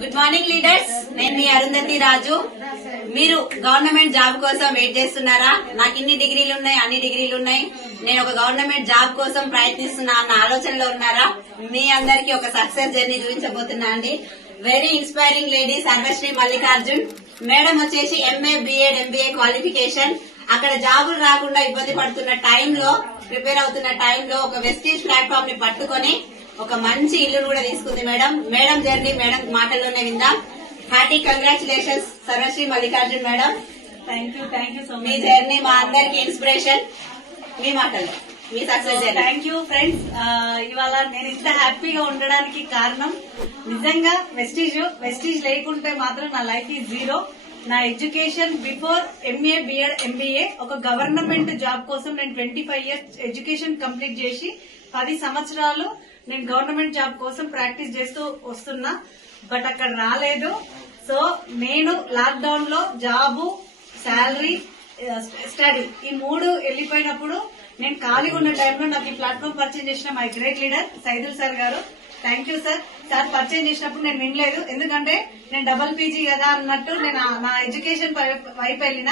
Good morning leaders, నేను మీ అరుంధతి రాజు. మీరు government job కోసం వెయిట్ చేస్తున్నారా? నాకు ఇన్ని డిగ్రీలు ఉన్నాయి, అన్ని డిగ్రీలు ఉన్నాయి, నేను ఒక గవర్నమెంట్ జాబ్ కోసం ప్రయత్నిస్తున్నా అన్న ఆలోచనలో ఉన్నారా? మీ అందరికీ ఒక సక్సెస్ జర్నీ చూపించబోతున్నా అండి. Very inspiring lady Sarvashri Mallikarjun madam వచ్చేసి ఎంఏ బిఎడ్ ఎంబీఏ క్వాలిఫికేషన్. అక్కడ జాబులు రాకుండా ఇబ్బంది పడుతున్న టైంలో, ప్రిపేర్ అవుతున్న టైంలో ఒక వెస్టీజ్ ప్లాట్ఫామ్ ని పట్టుకొని ఒక మంచి ఇల్లును కూడా తీసుకుంది మేడం. మేడం జర్నీ మేడం మాటల్లోనే విందాం. Hearty congratulations Sarvashri Mallikarjun madam. Thank you so మీ మచ్. జర్నీ మా అందరికి ఇన్స్పిరేషన్. మీ మాటలు, మీ success journey. Thank you friends. ఇవాళ నేను ఇంత హ్యాపీగా ఉండడానికి కారణం నిజంగా వెస్టీజ్ లేకుంటే మాత్రం నా లైఫ్ ఈజ్ జీరో. నా education before MA BEd MBA ఒక గవర్నమెంట్ జాబ్ కోసం నేను 25 years ఎడ్యుకేషన్ కంప్లీట్ చేసి 10 సంవత్సరాలు నేను గవర్నమెంట్ జాబ్ కోసం ప్రాక్టీస్ చేస్తూ వస్తున్నా. బట్ అక్కడ రాలేదు. సో నేను లాక్డౌన్ లో జాబు, శాలరీ, స్టడీ ఈ 3 వెళ్లిపోయినప్పుడు నేను ఖాళీగా ఉన్న టైంలో నాకు ఈ ప్లాట్ఫామ్ పరిచయం చేసిన my great leader Saidul sir garu. Thank you sir. Sir పరిచయం చేసినప్పుడు నేను వినలేదు, ఎందుకంటే నేను డబుల్ పీజీ కదా అన్నట్టు నేను నా ఎడ్యుకేషన్ వైపు వెళ్ళిన.